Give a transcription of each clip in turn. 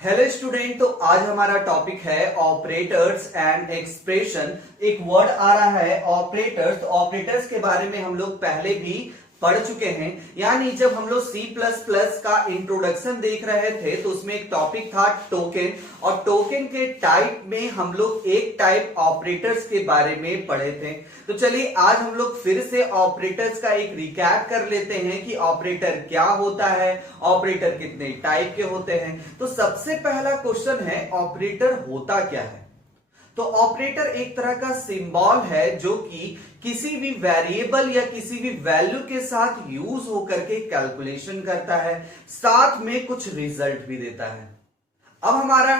Hello student. तो आज हमारा टॉपिक है ऑपरेटर्स एंड एक्सप्रेशन। एक वर्ड आ रहा है ऑपरेटर्स। तो ऑपरेटर्स के बारे में हम लोग पहले भी पढ़ चुके हैं। यानी जब हम लोग C++ का इंट्रोडक्शन देख रहे थे तो उसमें एक टॉपिक था टोकन, और टोकन के टाइप में हम लोग एक टाइप ऑपरेटर्स के बारे में पढ़े थे। तो चलिए आज हम लोग फिर से ऑपरेटर्स का एक रिकैप कर लेते हैं कि ऑपरेटर क्या होता है, ऑपरेटर कितने टाइप के होते हैं। तो सबसे पहला क्वेश्चन है ऑपरेटर होता क्या है। तो ऑपरेटर एक तरह का सिंबल है जो कि किसी भी वेरिएबल या किसी भी वैल्यू के साथ यूज होकर के कैलकुलेशन करता है, साथ में कुछ रिजल्ट भी देता है। अब हमारा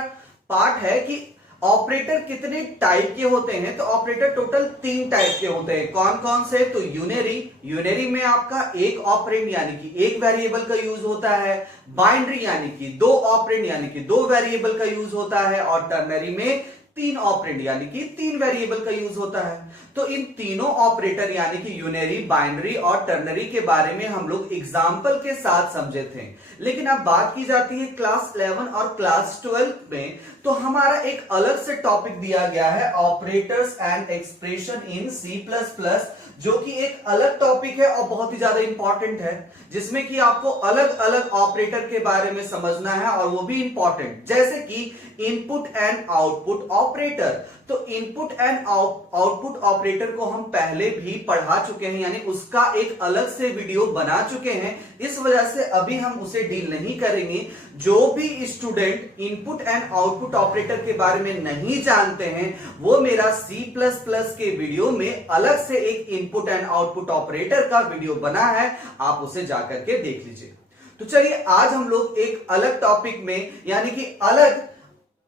पार्ट है कि ऑपरेटर कितने टाइप के होते हैं। तो ऑपरेटर टोटल 3 टाइप के होते हैं। कौन कौन से? तो यूनरी में आपका एक ऑपरेंड यानी कि एक वेरिएबल का यूज होता है। बाइनरी यानी कि 2 ऑपरेंड यानी कि 2 वेरिएबल का यूज होता है। और टर्नरी में 3 ऑपरेंड यानी कि 3 वेरिएबल का यूज होता है। तो इन तीनों ऑपरेटर यानी कि यूनरी, बाइनरी और टर्नरी के बारे में हम लोग एग्जाम्पल के साथ समझे थे। लेकिन अब बात की जाती है क्लास 11 और क्लास 12 में, तो हमारा एक अलग से टॉपिक दिया गया है operators and expression in C++, जो कि एक अलग टॉपिक है और बहुत ही ज्यादा इंपॉर्टेंट है, जिसमें कि आपको अलग अलग ऑपरेटर के बारे में समझना है, और वो भी इंपॉर्टेंट, जैसे कि इनपुट एंड आउटपुट ऑपरेटर। तो इनपुट एंड आउटपुट ऑपरेटर को हम पहले भी पढ़ा चुके हैं, यानी उसका एक अलग से वीडियो बना चुके हैं। इस वजह से अभी हम उसे डील नहीं करेंगे। जो भी student input and output operator के बारे में नहीं जानते हैं, वो मेरा C++ के वीडियो में अलग से एक इनपुट एंड आउटपुट ऑपरेटर का वीडियो बना है, आप उसे जाकर के देख लीजिए। तो चलिए आज हम लोग एक अलग टॉपिक में, यानी कि अलग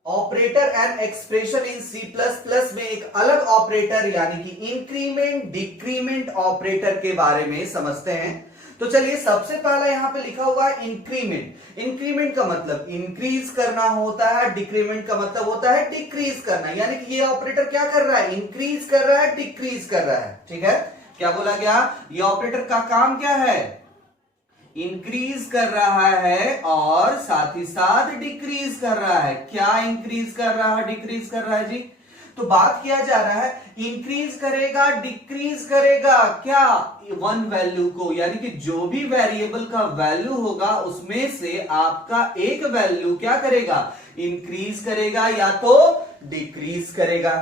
operator and expression in C++ में एक अलग ऑपरेटर यानी कि इंक्रीमेंट डिक्रीमेंट ऑपरेटर के बारे में समझते हैं। तो चलिए सबसे पहला यहां पे लिखा हुआ है इंक्रीमेंट। इंक्रीमेंट का मतलब इंक्रीज करना होता है, डिक्रीमेंट का मतलब होता है डिक्रीज करना। यानी कि ये ऑपरेटर क्या कर रहा है? इंक्रीज कर रहा है, डिक्रीज कर रहा है। ठीक है, क्या बोला गया? ये ऑपरेटर का काम क्या है? इंक्रीज कर रहा है और साथ ही साथ डिक्रीज कर रहा है। क्या इंक्रीज कर रहा है, डिक्रीज कर रहा है जी? तो बात किया जा रहा है इंक्रीज करेगा, डिक्रीज करेगा क्या? वन वैल्यू को, यानी कि जो भी वेरिएबल का वैल्यू होगा उसमें से आपका एक वैल्यू क्या करेगा? इंक्रीज करेगा या तो डिक्रीज करेगा।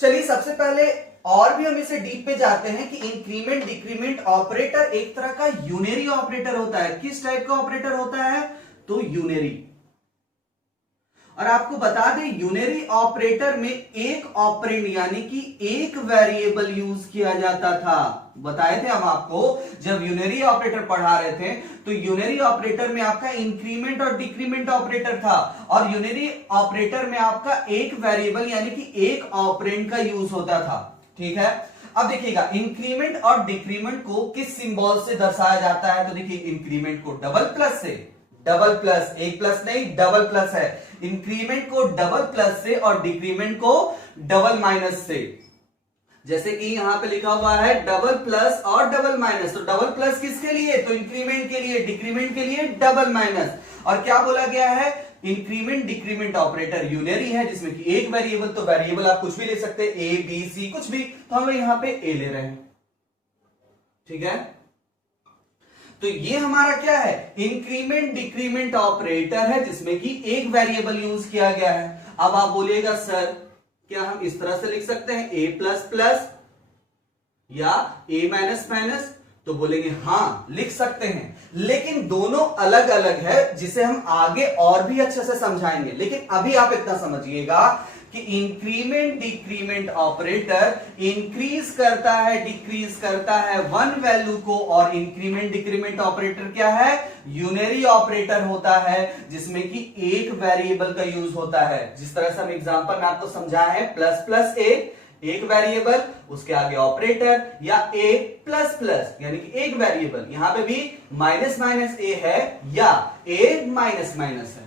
चलिए सबसे पहले और भी हम इसे डीप पे जाते हैं कि इंक्रीमेंट डिक्रीमेंट ऑपरेटर एक तरह का यूनरी ऑपरेटर होता है। किस टाइप का ऑपरेटर होता है? तो यूनरी। और आपको बता दें यूनरी ऑपरेटर में एक ऑपरेंड यानी कि एक वेरिएबल यूज किया जाता था। बताए थे हम आपको जब यूनरी ऑपरेटर पढ़ा रहे थे, तो यूनरी ऑपरेटर में आपका इंक्रीमेंट और डिक्रीमेंट ऑपरेटर था, और यूनरी ऑपरेटर में आपका एक वेरिएबल यानी कि एक ऑपरेंड का यूज होता था। ठीक है, अब देखिएगा इंक्रीमेंट और डिक्रीमेंट को किस सिंबल से दर्शाया जाता है। तो देखिए इंक्रीमेंट को डबल प्लस से, डबल प्लस, एक प्लस नहीं डबल प्लस है। इंक्रीमेंट को डबल प्लस से और डिक्रीमेंट को डबल माइनस से। जैसे कि यहां पे लिखा हुआ है डबल प्लस और डबल माइनस। तो डबल प्लस किसके लिए? तो इंक्रीमेंट के लिए। डिक्रीमेंट के लिए डबल माइनस। और क्या बोला गया है? इंक्रीमेंट डिक्रीमेंट ऑपरेटर यूनरी है, जिसमें कि एक वेरिएबल, तो वेरिएबल आप कुछ भी ले सकते हैं, ए बी सी कुछ भी, तो हम लोग यहां पे ए ले रहे हैं। ठीक है, तो ये हमारा क्या है? इंक्रीमेंट डिक्रीमेंट ऑपरेटर है, जिसमें कि एक वेरिएबल यूज किया गया है। अब आप बोलिएगा सर क्या हम इस तरह से लिख सकते हैं ए प्लस प्लस या ए माइनस माइनस? तो बोलेंगे हाँ लिख सकते हैं, लेकिन दोनों अलग अलग है, जिसे हम आगे और भी अच्छे से समझाएंगे। लेकिन अभी आप इतना समझिएगा कि इंक्रीमेंट डिक्रीमेंट ऑपरेटर इंक्रीज करता है, डिक्रीज करता है वन वैल्यू को, और इंक्रीमेंट डिक्रीमेंट ऑपरेटर क्या है? यूनरी ऑपरेटर होता है, जिसमें कि एक वेरिएबल का यूज होता है। जिस तरह से हम एग्जांपल में आपको समझाए हैं, प्लस प्लस ए एक वेरिएबल, उसके आगे ऑपरेटर, या ए प्लस प्लस यानी कि एक वेरिएबल, यहां पे भी माइनस माइनस ए है या ए माइनस माइनस है।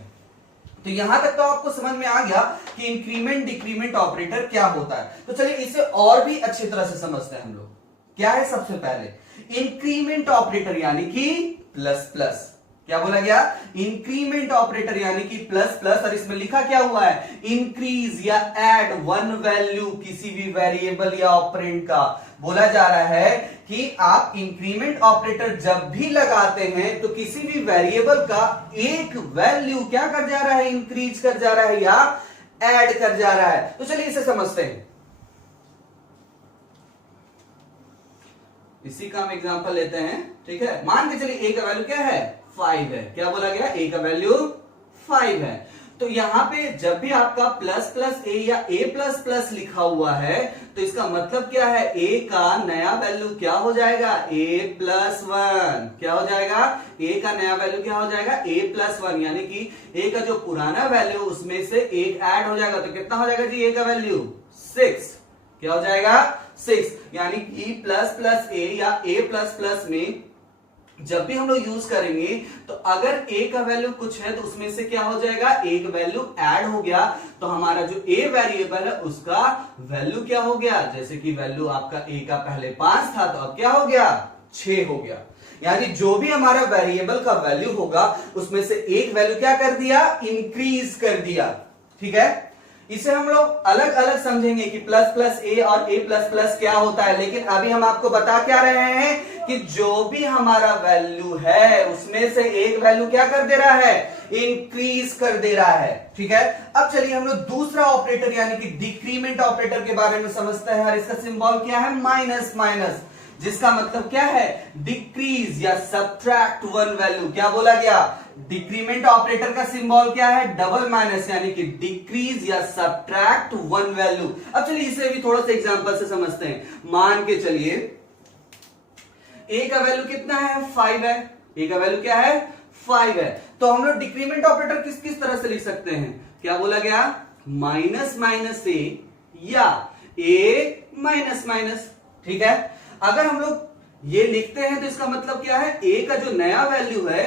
तो यहां तक तो आपको समझ में आ गया कि इंक्रीमेंट डिक्रीमेंट ऑपरेटर क्या होता है। तो चलिए इसे और भी अच्छी तरह से समझते हैं हम लोग। क्या है? सबसे पहले इंक्रीमेंट ऑपरेटर यानी कि प्लस प्लस। क्या बोला गया? इंक्रीमेंट ऑपरेटर यानी कि प्लस प्लस, और इसमें लिखा क्या हुआ है? इंक्रीज या ऐड वन वैल्यू किसी भी वेरिएबल या ऑपरेंड का। बोला जा रहा है कि आप इंक्रीमेंट ऑपरेटर जब भी लगाते हैं तो किसी भी वेरिएबल का एक वैल्यू क्या कर जा रहा है? इंक्रीज कर जा रहा है या ऐड कर जा रहा है। तो चलिए इसे समझते हैं। इसी का हम एग्जांपल लेते हैं, ठीक है। मान के चलिए a का वैल्यू क्या है? 5 है। क्या बोला गया? a का वैल्यू 5 है। तो यहां पे जब भी आपका प्लस प्लस a या a प्लस प्लस लिखा हुआ है तो इसका मतलब क्या है? a का नया वैल्यू क्या हो जाएगा? a plus 1। क्या हो जाएगा? a का नया वैल्यू क्या हो जाएगा? a प्लस 1, यानी कि a का जो पुराना वैल्यू उसमें से एक ऐड हो जाएगा। तो कितना हो जाएगा जी a का वैल्यू? 6। क्या हो जाएगा? 6। यानी कि प्लस प्लस a या a प्लस प्लस में जब भी हम लोग यूज करेंगे तो अगर a का वैल्यू कुछ है तो उसमें से क्या हो जाएगा? एक वैल्यू ऐड हो गया। तो हमारा जो a वेरिएबल है उसका वैल्यू क्या हो गया? जैसे कि वैल्यू आपका a का पहले 5 था तो अब क्या हो गया? 6 हो गया। यानी जो भी हमारा वेरिएबल का वैल्यू होगा उसमें से एक वैल्यू क्या कर दिया? इंक्रीज कर दिया। ठीक है, इसे हम लोग अलग अलग समझेंगे कि प्लस प्लस ए और ए प्लस प्लस क्या होता है, लेकिन अभी हम आपको बता क्या रहे हैं कि जो भी हमारा वैल्यू है उसमें से एक वैल्यू क्या कर दे रहा है? इंक्रीज कर दे रहा है। ठीक है, अब चलिए हम लोग दूसरा ऑपरेटर यानी कि डिक्रीमेंट ऑपरेटर के बारे में समझते हैं। और इसका सिंबल क्या है? माइनस माइनस, जिसका मतलब क्या है? डिक्रीज या सब्ट्रैक्ट वन वैल्यू। क्या बोला गया? डिक्रीमेंट ऑपरेटर का सिंबल क्या है? डबल माइनस, यानी कि डिक्रीज या सब्ट्रैक्ट वन वैल्यू। अब चलिए इसे भी थोड़ा सा एग्जांपल से समझते हैं। मान के चलिए a का वैल्यू कितना है? 5 है। a का वैल्यू क्या है? 5 है। तो हम लोग डिक्रीमेंट ऑपरेटर किस किस तरह से लिख सकते हैं? क्या बोला गया? माइनस माइनस a या a माइनस माइनस। ठीक है, अगर हम लोग ये लिखते हैं तो इसका मतलब क्या है? a का जो नया वैल्यू है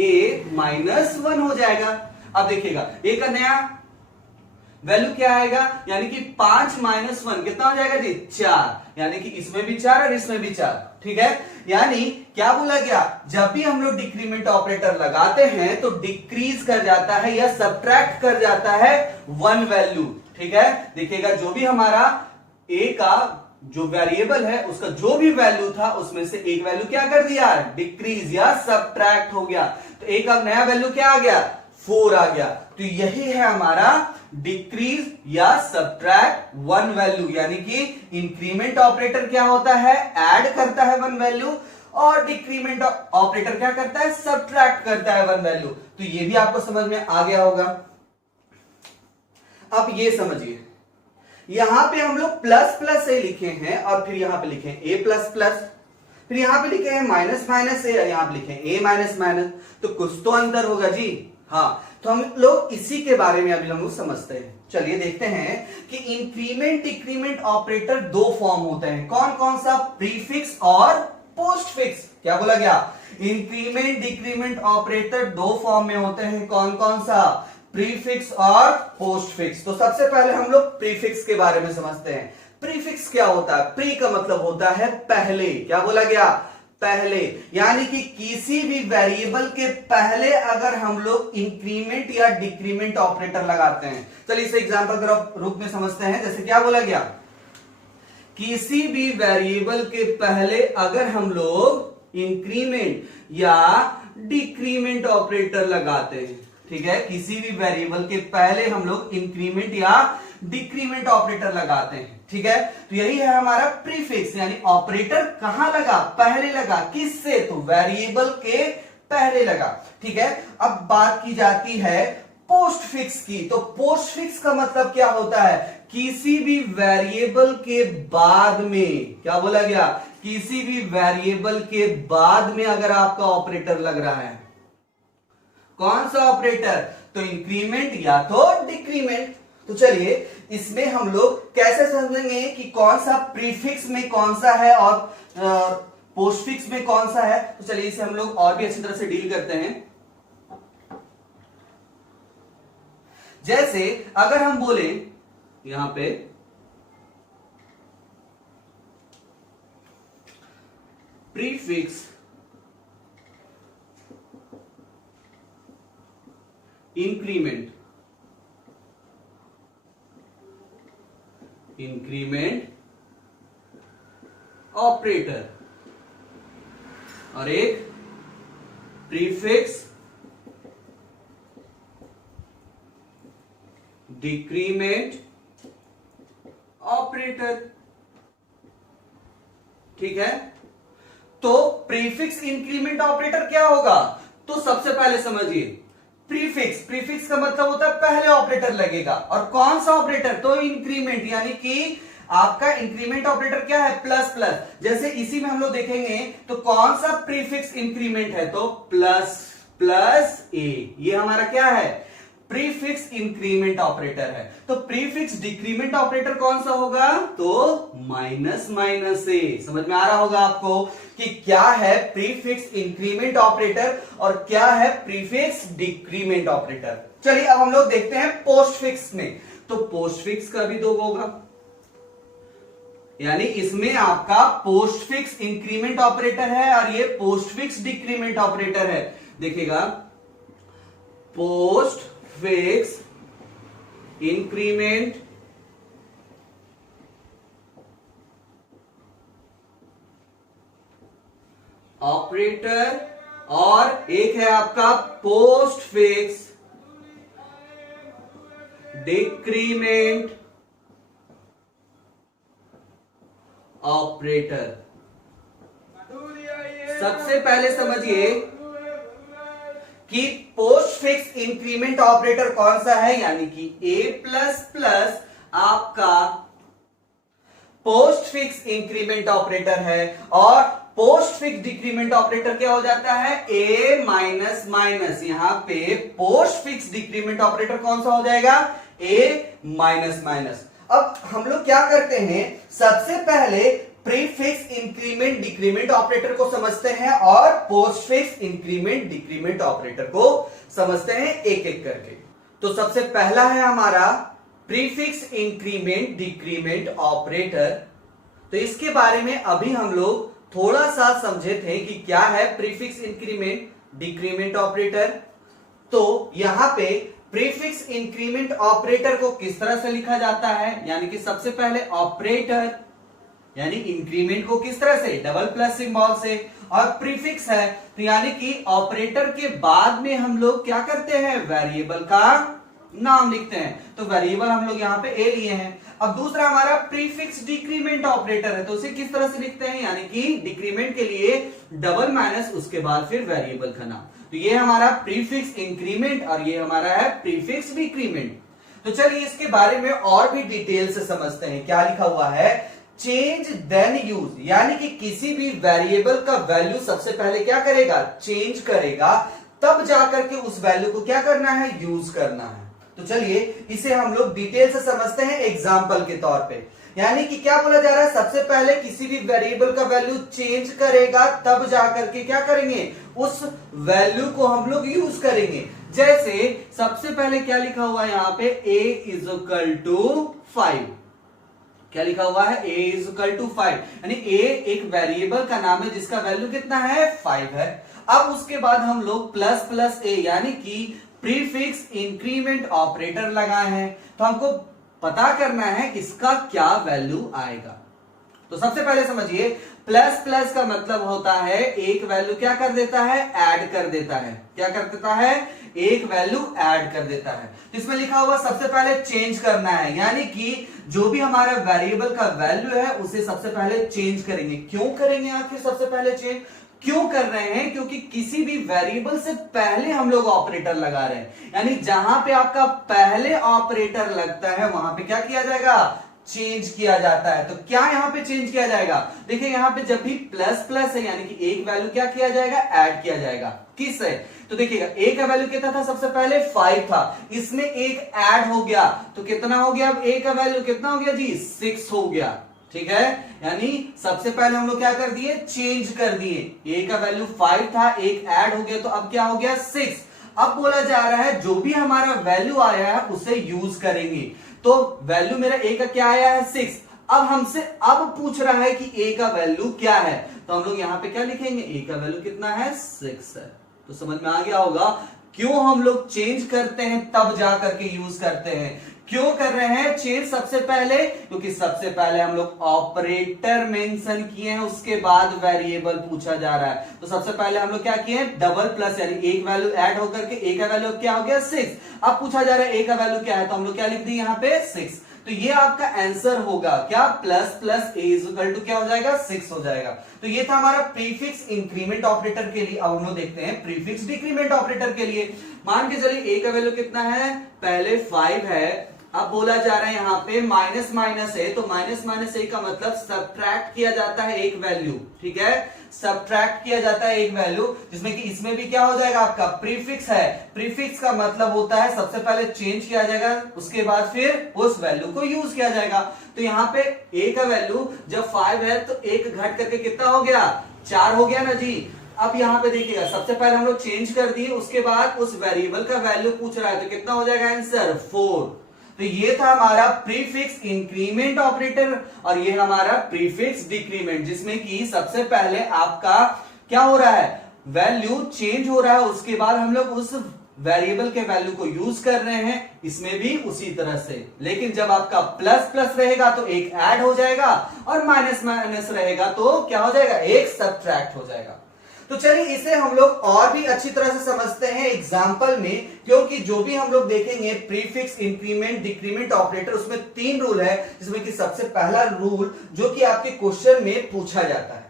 a माइनस 1 हो जाएगा। अब देखिएगा a का नया वैल्यू क्या आएगा? यानी कि 5 माइनस 1 कितना हो जाएगा जी? 4। यानी कि इसमें भी 4 और इसमें भी 4। ठीक है, यानी क्या बोला गया? जब भी हम लोग डिक्रीमेंट ऑपरेटर लगाते हैं तो डिक्रीज कर जाता है या सब्ट्रैक्ट कर जाता है वन वैल्यू। ठीक है, देखिएगा जो भी हमारा a का जो वेरिएबल है उसका जो भी वैल्यू था उसमें से एक वैल्यू क्या कर दिया? डिक्रीज या सब्ट्रैक्ट हो गया। तो a का नया वैल्यू क्या आ गया? 4 आ गया। तो यही है हमारा डिक्रीज या सब्ट्रैक्ट वन वैल्यू। यानी कि इंक्रीमेंट ऑपरेटर क्या होता है? ऐड करता है वन वैल्यू, और डिक्रीमेंट ऑपरेटर क्या करता है? सब्ट्रैक्ट करता है वन वैल्यू। तो ये भी आपको समझ में आ गया होगा। अब ये समझिए, यहां पे हम लोग प्लस प्लस ए लिखे हैं और फिर यहां पे लिखे ए प्लस प्लस, फिर यहां पे लिखे हैं माइनस माइनस ए, यहां पे लिखे ए माइनस माइनस। तो कुछ तो अंतर होगा जी। हाँ, तो हम लोग इसी के बारे में अभी हम लोग समझते हैं। चलिए देखते हैं कि इंक्रीमेंट डिक्रीमेंट ऑपरेटर दो फॉर्म होते हैं। कौन कौन सा? प्रीफिक्स और पोस्टफिक्स। क्या बोला गया? इंक्रीमेंट डिक्रीमेंट ऑपरेटर दो फॉर्म में होते हैं। कौन कौन सा? प्रीफिक्स और पोस्टफिक्स। तो सबसे पहले हम लोग प्रीफिक्स के बारे में समझते हैं। प्रीफिक्स क्या होता है? प्री का मतलब होता है पहले। क्या बोला गया? पहले, यानी कि किसी भी वेरिएबल के पहले अगर हम लोग इंक्रीमेंट या डिक्रीमेंट ऑपरेटर लगाते हैं। चलिए इसे एग्जांपल के रूप में समझते हैं। जैसे क्या बोला गया? किसी भी वेरिएबल के पहले अगर हम लोग इंक्रीमेंट या डिक्रीमेंट ऑपरेटर लगाते हैं, ठीक है, किसी भी वेरिएबल के पहले हम लोग इंक्रीमेंट या डिक्रीमेंट ऑपरेटर लगाते हैं। ठीक है, तो यही है हमारा प्रीफिक्स, यानी ऑपरेटर कहां लगा? पहले लगा। किससे? तो वेरिएबल के पहले लगा। ठीक है, अब बात की जाती है पोस्टफिक्स की। तो पोस्टफिक्स का मतलब क्या होता है? किसी भी वेरिएबल के बाद में, क्या बोला गया? किसी भी वेरिएबल के बाद में अगर आपका ऑपरेटर लग रहा है। कौन सा ऑपरेटर? तो इंक्रीमेंट या तो डिक्रीमेंट। तो चलिए इसमें हम लोग कैसे समझेंगे कि कौन सा प्रीफिक्स में कौन सा है और पोस्टफिक्स में कौन सा है। तो चलिए इसे हम लोग और भी अच्छी तरह से डील करते हैं। जैसे अगर हम बोले यहां पे प्रीफिक्स इंक्रीमेंट ऑपरेटर और एक प्रीफिक्स डिक्रीमेंट ऑपरेटर। ठीक है, तो प्रीफिक्स इंक्रीमेंट ऑपरेटर क्या होगा? तो सबसे पहले समझिए, प्रीफिक्स का मतलब होता है पहले ऑपरेटर लगेगा, और कौन सा ऑपरेटर? तो इंक्रीमेंट, यानी कि आपका इंक्रीमेंट ऑपरेटर क्या है? Plus plus. जैसे इसी में हम लोग देखेंगे तो कौन सा प्रीफिक्स इंक्रीमेंट है? तो प्लस प्लस ए, ये हमारा क्या है? प्रीफिक्स इंक्रीमेंट ऑपरेटर है। तो प्रीफिक्स डिक्रीमेंट ऑपरेटर कौन सा होगा? तो माइनस माइनस ए। समझ में आ रहा होगा आपको कि क्या है प्रीफिक्स इंक्रीमेंट ऑपरेटर और क्या है प्रीफिक्स डिक्रीमेंट ऑपरेटर। चलिए अब हम लोग देखते हैं पोस्टफिक्स में। तो पोस्टफिक्स का भी दो होगा, यानी इसमें आपका पोस्टफिक्स इंक्रीमेंट ऑपरेटर है और ये पोस्टफिक्स डिक्रीमेंट ऑपरेटर है। देखिएगा, पोस्टफिक्स इंक्रीमेंट ऑपरेटर और एक है आपका पोस्टफिक्स डिक्रीमेंट ऑपरेटर। सबसे पहले समझिए कि पोस्टफिक्स इंक्रीमेंट ऑपरेटर कौन सा है, यानी कि a प्लस प्लस आपका पोस्टफिक्स इंक्रीमेंट ऑपरेटर है, और पोस्टफिक्स डिक्रीमेंट ऑपरेटर क्या हो जाता है? a minus minus. यहां पे पोस्टफिक्स डिक्रीमेंट ऑपरेटर कौन सा हो जाएगा? a minus minus. अब हम लोग क्या करते हैं, सबसे पहले प्रीफिक्स इंक्रीमेंट डिक्रीमेंट ऑपरेटर को समझते हैं और पोस्टफिक्स इंक्रीमेंट डिक्रीमेंट ऑपरेटर को समझते हैं एक एक करके। तो सबसे पहला है हमारा प्रीफिक्स इंक्रीमेंट डिक्रीमेंट ऑपरेटर। तो इसके बारे में अभी हम लोग थोड़ा सा समझे थे कि क्या है प्रीफिक्स इंक्रीमेंट डिक्रीमेंट ऑपरेटर। तो यहां पे प्रीफिक्स इंक्रीमेंट ऑपरेटर को किस तरह से लिखा जाता है, यानी कि सबसे पहले ऑपरेटर यानी इंक्रीमेंट को किस तरह से? डबल प्लस सिंबल से, और प्रीफिक्स है तो यानी कि ऑपरेटर के बाद में हम लोग क्या करते हैं? वेरिएबल का नाम लिखते हैं। तो वेरिएबल हम लोग यहाँ पे ए लिए हैं। अब दूसरा हमारा प्रीफिक्स डिक्रीमेंट ऑपरेटर है, तो उसे किस तरह से लिखते हैं? यानी कि डिक्रीमेंट के लिए डबल माइनस, उसके बाद फिर वेरिएबल का नाम। तो ये हमारा प्रीफिक्स इंक्रीमेंट और ये हमारा है प्रीफिक्स डिक्रीमेंट। तो चलिए इसके बारे में और भी डिटेल से समझते हैं। क्या लिखा हुआ है? चेंज देन यूज, यानी कि किसी भी वेरिएबल का वैल्यू सबसे पहले क्या करेगा? चेंज करेगा, तब जाकर के उस वैल्यू को क्या करना है? यूज करना है। तो चलिए इसे हम लोग डिटेल से समझते हैं एग्जांपल के तौर पे। यानी कि क्या बोला जा रहा है? सबसे पहले किसी भी वेरिएबल का वैल्यू चेंज करेगा, तब जाकर के क्या करेंगे? उस वैल्यू को हम लोग यूज करेंगे। जैसे सबसे पहले क्या लिखा हुआ है यहाँ पे? a is equal to 5। क्या लिखा हुआ है? a इज इक्वल टू 5, यानी a एक वेरिएबल का नाम है जिसका वैल्यू कितना है? 5 है। अब उसके बाद हम लोग प्लस प्लस a यानी कि प्रीफिक्स इंक्रीमेंट ऑपरेटर लगाए हैं, तो हमको पता करना है इसका क्या वैल्यू आएगा। तो सबसे पहले समझिए, प्लस प्लस का मतलब होता है एक वैल्यू क्या कर देता है? ऐड कर देता है। क्या कर देता है? एक वैल्यू ऐड कर देता है। तो इसमें लिखा हुआ सबसे पहले चेंज करना है, यानी कि जो भी हमारा वेरिएबल का वैल्यू है उसे सबसे पहले चेंज करेंगे। क्यों करेंगे आखिर सबसे पहले चेंज? क्यों कर रहे हैं? क्योंकि किसी भी वेरिएबल से पहले हम लोग ऑपरेटर लगा रहे हैं, यानी जहां पे आपका पहले ऑपरेटर लगता है वहां पे क्या किया जाएगा? चेंज किया जाता है। तो क्या यहां पे चेंज किया जाएगा? देखिए यहां पे जब भी प्लस प्लस है यानी कि एक वैल्यू क्या किया जाएगा? ऐड किया जाएगा। किस है? तो देखिएगा a का वैल्यू कितना था? सबसे पहले 5 था, इसमें एक ऐड हो गया तो कितना हो गया? अब a का वैल्यू कितना हो गया जी? 6 हो गया। ठीक है, यानी सबसे पहले हम लोग क्या कर दिए? चेंज कर दिए। a का वैल्यू 5 था, एक ऐड हो गया तो अब क्या हो गया? 6। अब बोला जा रहा है जो भी हमारा वैल्यू आया है उसे यूज करेंगे। तो वैल्यू मेरा a का क्या आया है? 6। अब हमसे अब पूछ रहा है कि a का वैल्यू क्या है, तो हम लोग यहां पे क्या लिखेंगे? a का वैल्यू कितना है? 6 है। तो समझ में आ गया होगा क्यों हम लोग चेंज करते हैं तब जा करके यूज करते हैं? क्यों कर रहे हैं चेंज सबसे पहले? क्योंकि सबसे पहले हम लोग ऑपरेटर मेंशन किए हैं, उसके बाद वेरिएबल पूछा जा रहा है। तो सबसे पहले हम लोग क्या किए हैं, डबल प्लस यानी एक वैल्यू ऐड होकर के ए का वैल्यू क्या हो गया 6। अब पूछा जा रहा है ए का वैल्यू क्या है, तो हम लोग क्या लिख दिए यहाँ पे 6। तो ये आपका आंसर होगा क्या, plus plus A is equal to क्या हो जाएगा 6 हो जाएगा। तो ये था हमारा प्रीफिक्स इंक्रीमेंट ऑपरेटर के लिए। अब हम लोग देखते हैं प्रीफिक्स डिक्रीमेंट ऑपरेटर के लिए। मान के चलिए ए का वैल्यू कितना है, पहले 5 है, अब बोला जा रहा है यहाँ पे माइनस माइनस है, तो माइनस माइनस ए का मतलब सब्ट्रैक्ट किया जाता है एक वैल्यू, ठीक है, सब्ट्रैक्ट किया जाता है एक वैल्यू, जिसमें कि इसमें भी क्या हो जाएगा आपका प्रीफिक्स है। प्रीफिक्स का मतलब होता है सबसे पहले चेंज किया जाएगा, उसके बाद फिर उस वैल्यू को यूज किया जाएगा। तो यहाँ पे ए का वैल्यू जब 5 है तो एक घट करके कितना हो गया, 4 हो गया ना जी। अब यहाँ पे देखिएगा सबसे पहले हम लोग चेंज कर दिए, उसके बाद उस वेरिएबल का वैल्यू पूछ रहा है, तो कितना हो जाएगा आंसर 4। तो ये था हमारा प्रीफिक्स इंक्रीमेंट ऑपरेटर और ये हमारा प्रीफिक्स डिक्रीमेंट, जिसमें कि सबसे पहले आपका क्या हो रहा है, वैल्यू चेंज हो रहा है, उसके बाद हम लोग उस वेरिएबल के वैल्यू को यूज कर रहे हैं। इसमें भी उसी तरह से, लेकिन जब आपका प्लस प्लस रहेगा तो एक ऐड हो जाएगा और माइनस माइनस रहेगा तो क्या हो जाएगा, एक सब्ट्रैक्ट हो जाएगा। तो चलिए इसे हम लोग और भी अच्छी तरह से समझते हैं एग्जांपल में, क्योंकि जो भी हम लोग देखेंगे प्रीफिक्स इंक्रीमेंट डिक्रीमेंट ऑपरेटर, उसमें 3 रूल है, जिसमें कि सबसे पहला रूल जो कि आपके क्वेश्चन में पूछा जाता है।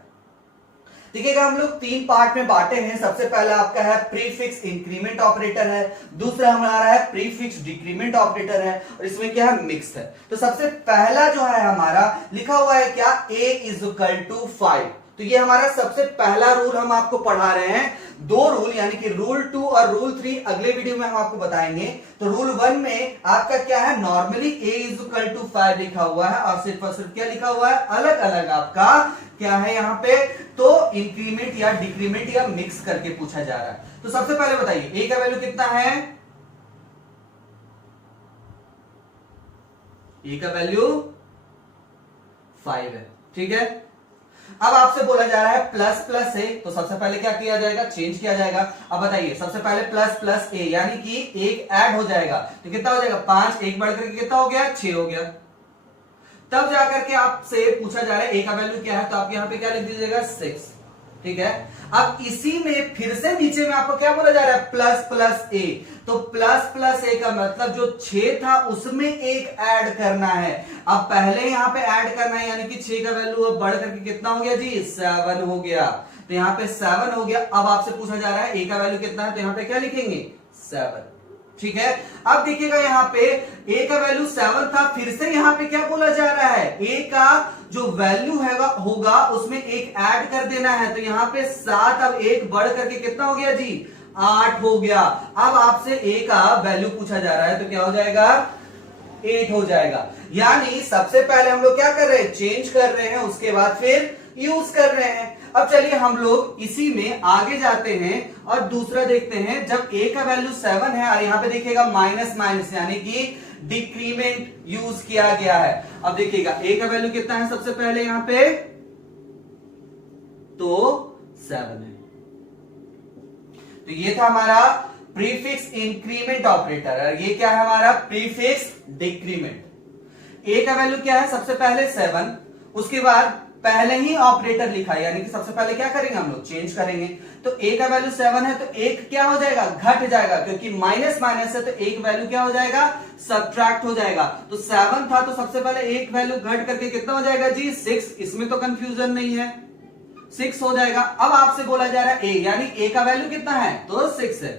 देखिएगा हम लोग 3 पार्ट में बांटे हैं। सबसे पहला आपका है प्रीफिक्स इंक्रीमेंट ऑपरेटर है, दूसरा हमारा है प्रीफिक्स डिक्रीमेंट ऑपरेटर है, और इसमें क्या है, मिक्स है। तो सबसे पहला जो है हमारा लिखा हुआ है क्या, a इज इक्वल टू 5। तो ये हमारा सबसे पहला रूल हम आपको पढ़ा रहे हैं। 2 रूल यानी कि रूल 2 और रूल 3 अगले वीडियो में हम आपको बताएंगे। तो रूल 1 में आपका क्या है, normally a is equal to 5 लिखा हुआ है, और सिर्फ क्या लिखा हुआ है, अलग अलग आपका क्या है यहाँ पे, तो इंक्रीमेंट या डिक्रीमेंट या मिक्स करके पूछा जा रहा है। तो सबसे पहले बताइए a का वैल्यू कितना है, a का वैल्यू 5 है, ठीक है। अब आपसे बोला जा रहा है प्लस प्लस ए, तो सबसे पहले क्या किया जाएगा, चेंज किया जाएगा। अब बताइए सबसे पहले प्लस प्लस ए यानी कि एक ऐड हो जाएगा, तो कितना हो जाएगा 5, एक बढ़ करके कितना हो गया 6 हो गया। तब जाकर के आपसे पूछा जा रहा है ए का वैल्यू क्या है, तो आप यहां पे क्या लिख दीजिएगा 6, ठीक है। अब इसी में फिर से नीचे में आपको क्या बोला जा रहा है, प्लस प्लस ए, तो प्लस प्लस ए का मतलब जो 6 था उसमें एक ऐड करना है। अब पहले यहां पे ऐड करना है, यानी कि 6 का वैल्यू अब बढ़ करके कितना हो गया जी, 7 हो गया। तो यहाँ पे 7 हो गया। अब आपसे पूछा जा रहा है ए का वैल्यू कितना है, तो यहाँ पे क्या लिखेंगे 7, ठीक है। अब देखिएगा यहाँ पे a का वैल्यू 7 था, फिर से यहाँ पे क्या बोला जा रहा है, a का जो वैल्यू होगा उसमें एक ऐड कर देना है। तो यहाँ पे 7 अब एक बढ़ करके कितना हो गया जी, 8 हो गया। अब आपसे a का वैल्यू पूछा जा रहा है, तो क्या हो जाएगा 8 हो जाएगा। यानी सबसे पहले हम लोग क्या कर रहे हैं, चेंज कर रहे हैं, उसके बाद फिर यूज कर रहे हैं। अब चलिए हम लोग इसी में आगे जाते हैं और दूसरा देखते हैं। जब a का वैल्यू 7 है और यहाँ पे देखिएगा माइनस माइनस यानी कि डिक्रीमेंट यूज किया गया है। अब देखिएगा a का वैल्यू कितना है सबसे पहले यहाँ पे, तो 7 है। तो ये था हमारा प्रीफिक्स इंक्रीमेंट ऑपरेटर, और ये क्या है हमारा प्रीफिक्स डिक्रीमेंट। a का वैल्यू क्या है सबसे पहले 7, उसके बाद पहले ही ऑपरेटर लिखा है, यानी कि सबसे पहले क्या करेंगे हम लोग, चेंज करेंगे। तो a का वैल्यू 7 है, तो एक क्या हो जाएगा, घट जाएगा, क्योंकि माइनस माइनस है तो एक वैल्यू क्या हो जाएगा, सब्ट्रैक्ट हो जाएगा। तो 7 था तो सबसे पहले एक वैल्यू घट करके कितना हो जाएगा जी 6, इसमें तो कंफ्यूजन नहीं है, 6 हो जाएगा। अब आपसे बोला जा रहा है a, यानी a का वैल्यू कितना है, तो 6 है।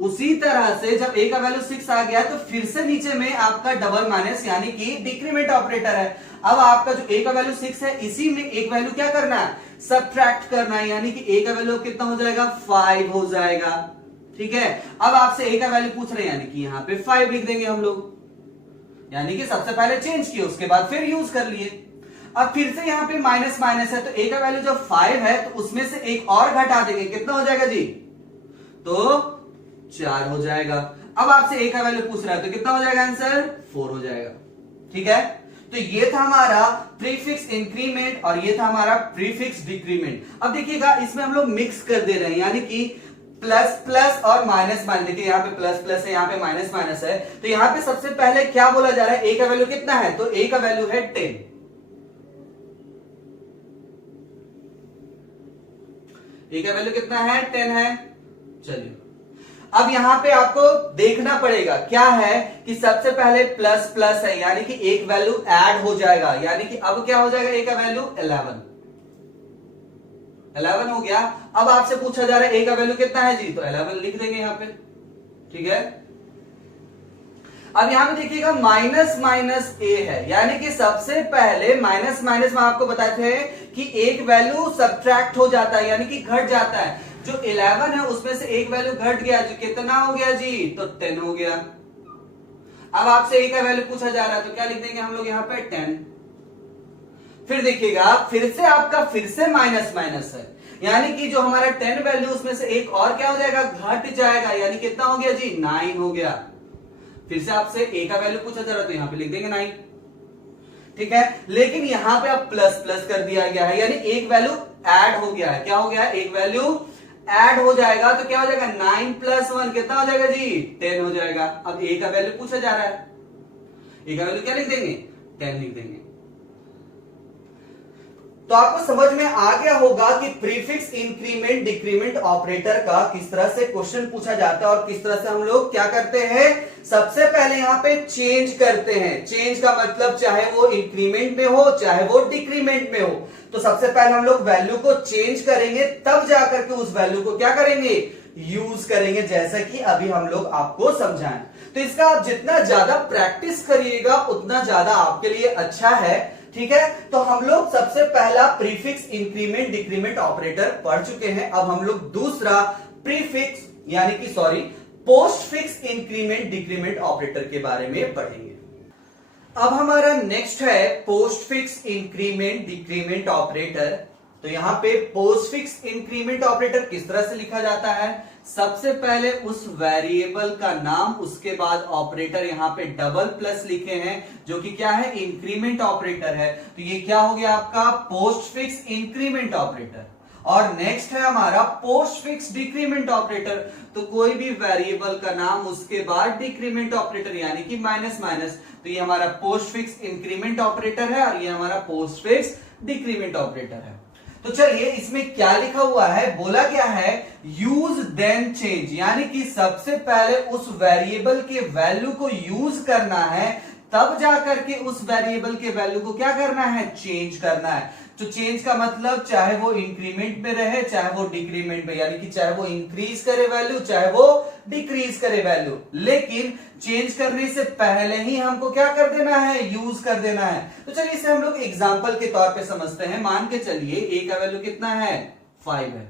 उसी तरह से जब a का वैल्यू 6 आ गया तो फिर से नीचे में आपका डबल माइनस यानी कि डिक्रीमेंट ऑपरेटर है। अब आपका जो a का वैल्यू 6 है, इसी में एक वैल्यू क्या करना है, सब्ट्रैक्ट करना है, यानी कि a का वैल्यू कितना हो जाएगा 5 हो जाएगा, ठीक है। अब आपसे a का वैल्यू पूछ रहे हैं, यानी कि यहाँ पे 5 लिख देंगे हम लोग, यानी कि सबसे पहले चेंज किए उसके बाद फिर यूज कर लिए। अब फिर से यहाँ पे माइनस माइनस है, तो a का वैल्यू जब 5 है तो उसमें से एक और घटा देंगे, कितना हो जाएगा जी, तो 4 हो जाएगा। अब आपसे a का वैल्यू पूछ रहा है, तो कितना हो जाएगा आंसर, 4 हो जाएगा, ठीक है। तो ये था हमारा प्रीफिक्स इंक्रीमेंट और ये था हमारा प्रीफिक्स डिक्रीमेंट। अब देखिएगा इसमें हम लोग मिक्स कर दे रहे हैं, यानी कि प्लस प्लस और माइनस माइनस, देखिए यहाँ पे प्लस प्लस है, यहाँ पे माइनस माइनस है, तो यहाँ पे सबसे पहले क्या बोला जा रहा है, ए का वैल्यू कितना है, तो ए का वैल्यू है 10। ए का वैल्यू कितना है, 10 है। चलिए अब यहां पे आपको देखना पड़ेगा क्या है कि सबसे पहले प्लस प्लस है, यानी कि एक वैल्यू ऐड हो जाएगा, यानी कि अब क्या हो जाएगा, ए का वैल्यू 11 हो गया। अब आपसे पूछा जा रहा है ए का वैल्यू कितना है जी, तो 11 लिख देंगे यहां पे, ठीक है। अब यहां पे देखिएगा माइनस माइनस ए है, यानी कि सबसे पहले माइनस माइनस में आपको बताते हैं कि एक वैल्यू सब्ट्रैक्ट हो जाता है, यानी कि घट जाता है। जो 11 है उसमें से एक वैल्यू घट गया, जो कितना हो गया जी, तो 10 हो गया। अब आपसे ए का वैल्यू पूछा जा रहा है, तो क्या लिख देंगे हम लोग यहाँ पे 10। फिर देखिएगा फिर से आपका फिर से माइनस माइनस है, यानी कि जो हमारा 10 वैल्यू उसमें से एक और क्या हो जाएगा, घट जाएगा, यानी कितना हो गया जी, 9 हो गया। फिर से आपसे ए का वैल्यू पूछा जा रहा है, तो यहां पे लिख देंगे 9, ठीक है। लेकिन यहां पे अब प्लस प्लस कर दिया गया है, यानी एक वैल्यू ऐड हो गया है। क्या हो गया है, एक वैल्यू ऐड हो जाएगा, तो क्या हो जाएगा, 9 + 1 कितना हो जाएगा जी, 10 हो जाएगा। अब ए का वैल्यू पूछा जा रहा है, ए का वैल्यू क्या लिख देंगे, 10 लिख देंगे। तो आपको समझ में आ गया होगा कि प्रीफिक्स इंक्रीमेंट डिक्रीमेंट ऑपरेटर का किस तरह से क्वेश्चन पूछा जाता है और किस तरह से हम लोग क्या करते हैं, सबसे पहले यहां पे चेंज करते हैं। चेंज का मतलब चाहे वो इंक्रीमेंट में हो चाहे वो डिक्रीमेंट में हो, तो सबसे पहले हम लोग वैल्यू को चेंज करेंगे, तब जाकर के उस वैल्यू को क्या करेंगे, यूज करेंगे, जैसा कि अभी हम लोग आपको समझाएं। तो इसका आप जितना ज्यादा प्रैक्टिस करिएगा उतना ज्यादा आपके लिए अच्छा है, ठीक है। तो हम लोग सबसे पहला प्रीफिक्स इंक्रीमेंट डिक्रीमेंट ऑपरेटर पढ़ चुके हैं। अब हम लोग दूसरा प्रीफिक्स यानी कि पोस्टफिक्स इंक्रीमेंट डिक्रीमेंट ऑपरेटर के बारे में पढ़ेंगे। अब हमारा नेक्स्ट है पोस्टफिक्स इंक्रीमेंट डिक्रीमेंट ऑपरेटर। तो यहां पे पोस्टफिक्स इंक्रीमेंट ऑपरेटर किस तरह से लिखा जाता है, सबसे पहले उस वेरिएबल का नाम, उसके बाद ऑपरेटर, यहां पे डबल प्लस लिखे हैं जो कि क्या है, इंक्रीमेंट ऑपरेटर है। तो ये क्या हो गया आपका पोस्टफिक्स इंक्रीमेंट ऑपरेटर। और नेक्स्ट है हमारा पोस्टफिक्स डिक्रीमेंट ऑपरेटर। तो कोई भी वेरिएबल का नाम उसके बाद डिक्रीमेंट ऑपरेटर यानी कि माइनस माइनस, तो ये हमारा पोस्टफिक्स इंक्रीमेंट ऑपरेटर है और ये हमारा पोस्टफिक्स डिक्रीमेंट ऑपरेटर है। तो चलिए इसमें क्या लिखा हुआ है, बोला क्या है, यूज देन चेंज, यानी कि सबसे पहले उस वेरिएबल के वैल्यू को यूज करना है, तब जाकर के उस वेरिएबल के वैल्यू को क्या करना है, चेंज करना है। तो चेंज का मतलब चाहे वो इंक्रीमेंट में रहे चाहे वो डिक्रीमेंट में, यानी कि चाहे वो इंक्रीज करे वैल्यू चाहे वो डिक्रीज करे वैल्यू, लेकिन चेंज करने से पहले ही हमको क्या कर देना है, यूज कर देना है। तो चलिए इसे हम लोग एग्जांपल के तौर पे समझते हैं। मान के चलिए ए का वैल्यू कितना है, 5 है,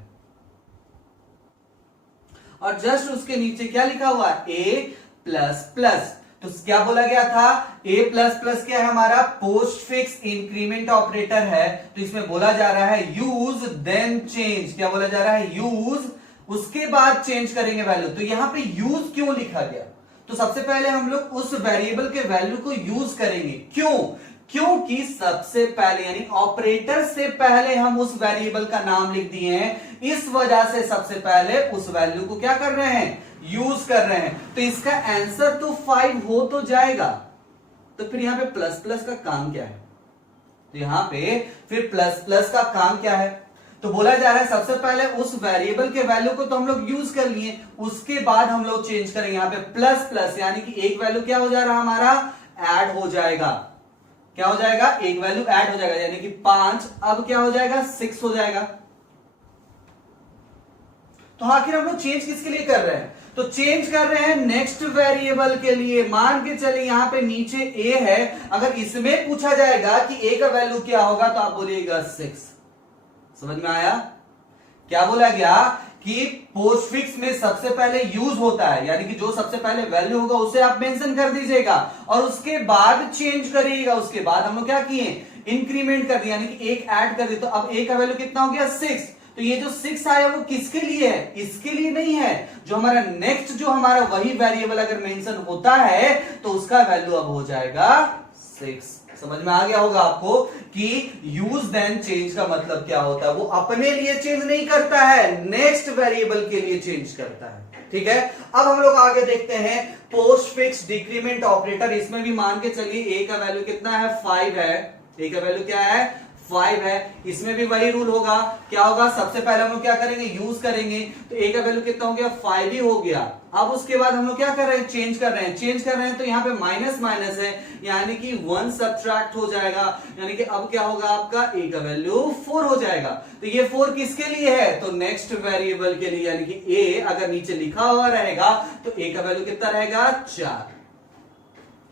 और जस्ट उसके नीचे क्या लिखा हुआ है, ए प्लस प्लस। तो क्या बोला गया था, a प्लस प्लस क्या है हमारा, पोस्टफिक्स इंक्रीमेंट ऑपरेटर है। तो इसमें बोला जा रहा है यूज देन चेंज, क्या बोला जा रहा है, यूज, उसके बाद चेंज करेंगे वैल्यू। तो यहां पे यूज क्यों लिखा गया, तो सबसे पहले हम लोग उस वेरिएबल के वैल्यू को यूज करेंगे। क्यों, क्योंकि सबसे पहले यानी ऑपरेटर से पहले हम उस वेरिएबल का नाम लिख दिए हैं, इस वजह से सबसे पहले उस वैल्यू को क्या कर रहे हैं, यूज कर रहे हैं। तो इसका आंसर तो 5 हो तो जाएगा। तो फिर यहां पे प्लस प्लस का काम क्या है, तो यहां पे फिर प्लस प्लस का काम क्या है, तो बोला जा रहा है सबसे पहले उस वेरिएबल के वैल्यू को तो हम लोग यूज कर लिए, उसके बाद हम लोग चेंज करेंगे। यहां पे प्लस प्लस यानी कि एक वैल्यू क्या हो जा रहा है हमारा, ऐड हो जाएगा। क्या हो जाएगा, एक वैल्यू ऐड हो जाएगा, यानी कि 5 अब क्या हो जाएगा, 6 हो जाएगा। तो आखिर हम लोग चेंज किसके लिए कर रहे हैं, तो चेंज कर रहे हैं नेक्स्ट वेरिएबल के लिए। मान के चलिए यहां पे नीचे a है, अगर इसमें पूछा जाएगा कि a का वैल्यू क्या होगा तो आप बोलिएगा 6। समझ में आया, क्या बोला गया कि पोस्टफिक्स में सबसे पहले यूज होता है, यानी कि जो सबसे पहले वैल्यू होगा उसे आप मेंशन कर दीजिएगा और उसके बाद चेंज करिएगा। उसके बाद हम लोग क्या किए, इंक्रीमेंट कर दिया, यानी कि एक ऐड कर दिया। तो अब a का वैल्यू कितना हो गया, 6। तो ये जो 6 आया वो किसके लिए है, इसके लिए नहीं है, जो हमारा नेक्स्ट जो हमारा वही वेरिएबल अगर मेंशन होता है तो उसका वैल्यू अब हो जाएगा 6। समझ में आ गया होगा आपको कि यूज देन चेंज का मतलब क्या होता है। वो अपने लिए चेंज नहीं करता है, नेक्स्ट वेरिएबल के लिए चेंज करता है। ठीक है, अब हम लोग आगे देखते हैं पोस्ट फिक्स डिक्रीमेंट ऑपरेटर। इसमें भी मान के चलिए a का वैल्यू कितना है 5 है, a का वैल्यू क्या है 5 है। इसमें भी वही रूल होगा, क्या होगा सबसे पहले हम लोग क्या करेंगे यूज करेंगे, तो a का वैल्यू कितना हो गया 5 ही हो गया। अब उसके बाद हम लोग क्या कर रहे हैं चेंज कर रहे हैं तो यहाँ पे माइनस माइनस है यानी कि 1 सब्ट्रैक्ट हो जाएगा, यानी कि अब क्या होगा आपका a का वैल्यू 4 हो जाएगा। तो ये 4 किसके लिए है, तो नेक्स्ट वेरिएबल के लिए, यानी कि a अगर नीचे लिखा हुआ रहेगा तो a का वैल्यू कितना रहेगा 4।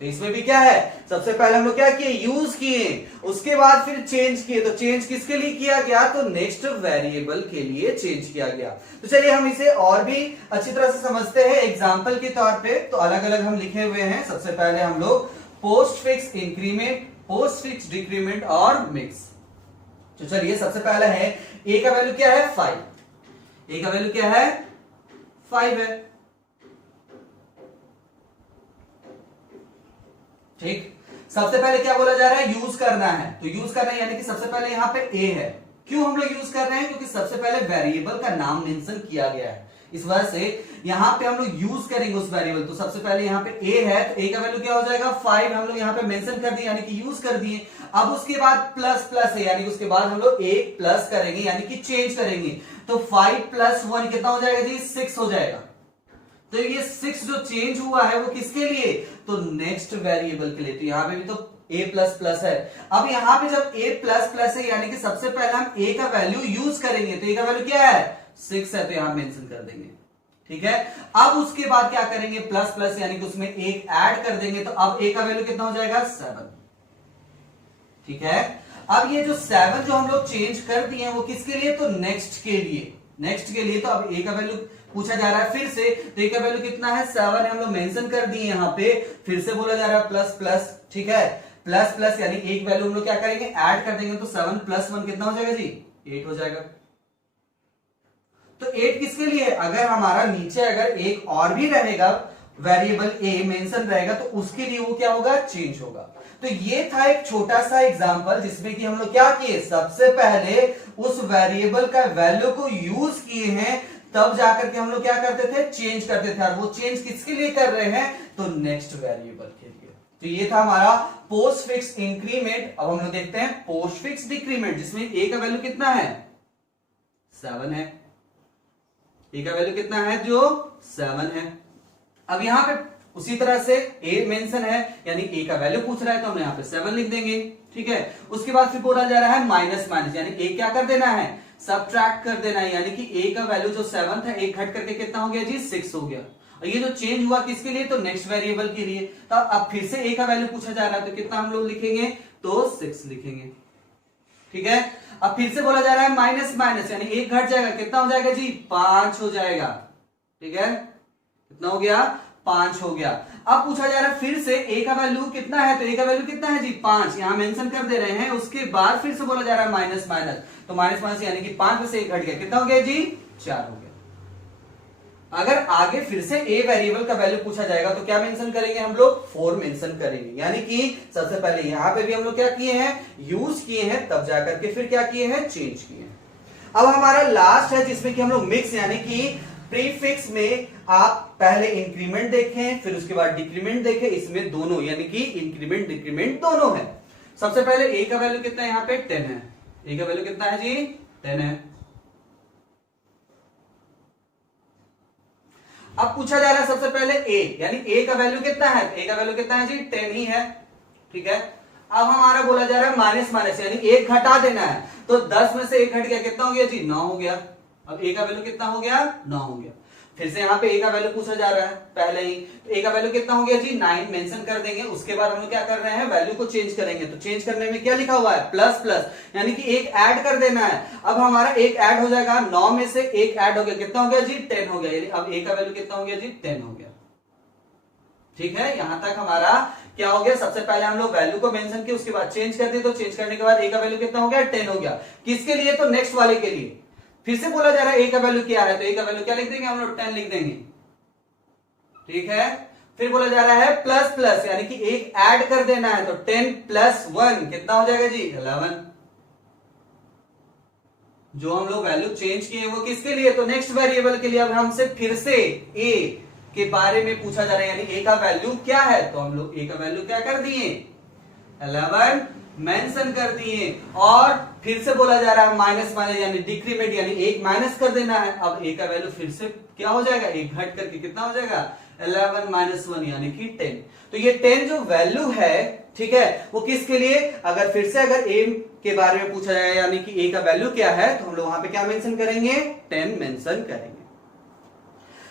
तो इसमें भी क्या है, सबसे पहले हम लोग क्या किए यूज किए, उसके बाद फिर चेंज किए। तो चेंज किसके लिए किया गया, तो नेक्स्ट वेरिएबल के लिए चेंज किया गया। तो चलिए हम इसे और भी अच्छी तरह से समझते हैं एग्जांपल के तौर पे। तो अलग अलग हम लिखे हुए हैं। सबसे पहले हम लोग post fix increment, post fix decrement और मिक्स। तो चलिए सबसे पहले है a का वैल्यू क्या है 5, a का वैल्यू क्या है 5 है। ठीक, सबसे पहले क्या बोला जा रहा है यूज करना है, तो यूज करना है यानी कि सबसे पहले यहां पे a है। क्यों हम लोग यूज कर रहे हैं, क्योंकि सबसे पहले वेरिएबल का नाम मेंशन किया गया है, इस वजह से यहां पे हम लोग यूज करेंगे उस वेरिएबल। तो सबसे पहले यहां पे a है, तो a का वैल्यू क्या हो जाएगा 5, हम लोग यहां पे मेंशन कर दिए यानी कि यूज कर दिए। अब उसके बाद प्लस प्लस है, यानी कि उसके बाद हम लोग एक प्लस करेंगे यानी कि चेंज करेंगे। तो 5 + 1 कितना हो जाएगा जी 6 हो जाएगा। तो ये 6 जो चेंज हुआ है वो किसके लिए, तो नेक्स्ट वेरिएबल के लिए। तो यहां पे भी तो a++ है। अब यहां पे जब a++ है यानी कि सबसे पहले हम a का वैल्यू यूज करेंगे, तो a का वैल्यू क्या है 6 है, तो यहां मेंशन कर देंगे। ठीक है, अब उसके बाद क्या करेंगे प्लस प्लस यानी कि उसमें एक ऐड कर देंगे, तो अब a का वैल्यू कितना हो जाएगा 7। ठीक है, अब ये जो 7 जो हम लोग चेंज कर दिए हैं वो किसके लिए, तो नेक्स्ट के लिए, नेक्स्ट के लिए। तो अब a का वैल्यू पूछा जा रहा है फिर से, तो a का वैल्यू कितना है 7 है, हम लोग मेंशन कर दिए यहां पे। फिर से बोला जा रहा है प्लस प्लस, ठीक है प्लस प्लस यानी एक वैल्यू हम लोग क्या करेंगे ऐड कर देंगे, तो 7 + 1 कितना हो जाएगा जी 8 हो जाएगा। तो 8 किसके लिए, अगर हमारा नीचे अगर एक और भी रहेगा वेरिएबल a मेंशन रहेगा तो उसके लिए वो क्या होगा चेंज होगा। तो ये था एक छोटा सा एग्जांपल जिसमें कि हम लोग क्या किए, सबसे पहले उस वेरिएबल का वैल्यू को यूज किए हैं, तब जाकर के हम लोग क्या करते थे चेंज करते थे। और वो चेंज किसके लिए कर रहे हैं, तो नेक्स्ट वेरिएबल के लिए। तो ये था हमारा पोस्ट फिक्स इंक्रीमेंट। अब हम लोग देखते हैं पोस्ट फिक्स डिक्रीमेंट, जिसमें a का वैल्यू कितना है 7 है, a का वैल्यू कितना है जो 7 है। अब यहां पे उसी तरह से a मेंशन है यानी a का वैल्यू पूछ रहा है, तो हम यहां पे 7 लिख देंगे। ठीक है, उसके बाद फिर बोला जा रहा है माइनस माइनस, यानी a क्या कर देना है सब्ट्रैक्ट कर देना है, यानी कि a का वैल्यू जो 7 था एक घट करके कितना हो गया जी 6 हो गया। और ये जो चेंज हुआ किसके लिए, तो नेक्स्ट वेरिएबल के लिए। तो अब फिर से a का वैल्यू पूछा जा रहा है, तो कितना हम लोग लिखेंगे, तो 6 लिखेंगे। ठीक है, अब फिर से बोला जा रहा है माइनस माइनस, यानी एक घट जाएगा, कितना हो जाएगा जी 5 हो जाएगा। ठीक है, कितना हो गया 5 हो गया। अब पूछा जा रहा है फिर से a का वैल्यू कितना है, तो a का वैल्यू कितना है जी 5, यहां मेंशन कर दे रहे हैं। उसके बाद फिर से बोला जा रहा है माइनस माइनस, तो माइनस माइनस यानी कि 5 में से 1 घट गया, कितना हो गया जी 4 हो गया। अगर आगे फिर से a वेरिएबल का वैल्यू पूछा जाएगा तो क्या मेंशन करेंगे हम लोग 4 मेंशन करेंगे, यानी कि सबसे पहले यहां पे भी हम लोग क्या किए हैं यूज किए हैं, तब जाकर के फिर क्या किए हैं चेंज किए हैं। अब हमारा लास्ट है जिसमें कि हम लोग मिक्स, यानी कि प्रीफिक्स में आप पहले इंक्रीमेंट देखें फिर उसके बाद डिक्रीमेंट देखें, इसमें दोनों यानी कि इंक्रीमेंट डिक्रीमेंट दोनों है। सबसे पहले a का वैल्यू कितना है, यहां पे 10 है, a का वैल्यू कितना है जी 10 है। अब पूछा जा रहा है सबसे पहले a, यानी a का वैल्यू कितना है, a का वैल्यू कितना है जी 10 ही है। ठीक है, अब हमारा बोला जा रहा है माइनस माइनस, यानी एक घटा देना है, तो 10 में से 1 घट गया, कितना हो गया जी 9 हो गया। अब a का वैल्यू कितना हो गया 9 हो गया। फिर से यहाँ पे a का वैल्यू पूछा जा रहा है पहले ही, तो a का वैल्यू कितना हो गया जी 9 मेंशन कर देंगे। उसके बाद हम लोग क्या कर रहे हैं वैल्यू को चेंज करेंगे, तो चेंज करने में क्या लिखा हुआ है प्लस प्लस, यानी कि एक ऐड कर देना है। अब हमारा एक ऐड हो जाएगा, 9 में से एक ऐड हो गया, कितना हो गया जी 10 हो गया, यानी अब a का वैल्यू कितना हो गया जी 10 हो गया। ठीक है, यहां तक हमारा क्या हो गया, सबसे पहले हम लोग वैल्यू को मेंशन किया, उसके बाद चेंज कर दिए, तो चेंज करने के बाद a का वैल्यू कितना हो गया 10 हो गया। किसके लिए, तो नेक्स्ट वाले के लिए। फिर से बोला जा रहा है a का वैल्यू क्या है, तो a का वैल्यू क्या लिख देंगे हम लोग 10 लिख देंगे। ठीक है, फिर बोला जा रहा है प्लस प्लस यानी कि एक ऐड कर देना है, तो 10 प्लस 1 कितना हो जाएगा जी 11। जो हम लोग वैल्यू चेंज किए वो किसके लिए, तो नेक्स्ट वेरिएबल के लिए। अब हमसे फिर से ए के बारे में पूछा जा रहा है, यानी ए का वैल्यू क्या है, तो हम लोग ए का वैल्यू क्या कर दिए 11 मेंशन कर दिए। और फिर से बोला जा रहा है माइनस माइनस यानी डिक्रीमेंट, यानी एक माइनस कर देना है। अब ए का वैल्यू फिर से क्या हो जाएगा, एक घट करके कितना हो जाएगा 11 माइनस 1 यानी कि 10। तो ये 10 जो वैल्यू है, ठीक है, वो किसके लिए, अगर फिर से अगर ए के बारे में पूछा जाए यानी कि ए का वैल्यू क्या है, तो हम लोग वहां पे क्या मेंशन करेंगे 10 मेंशन करेंगे।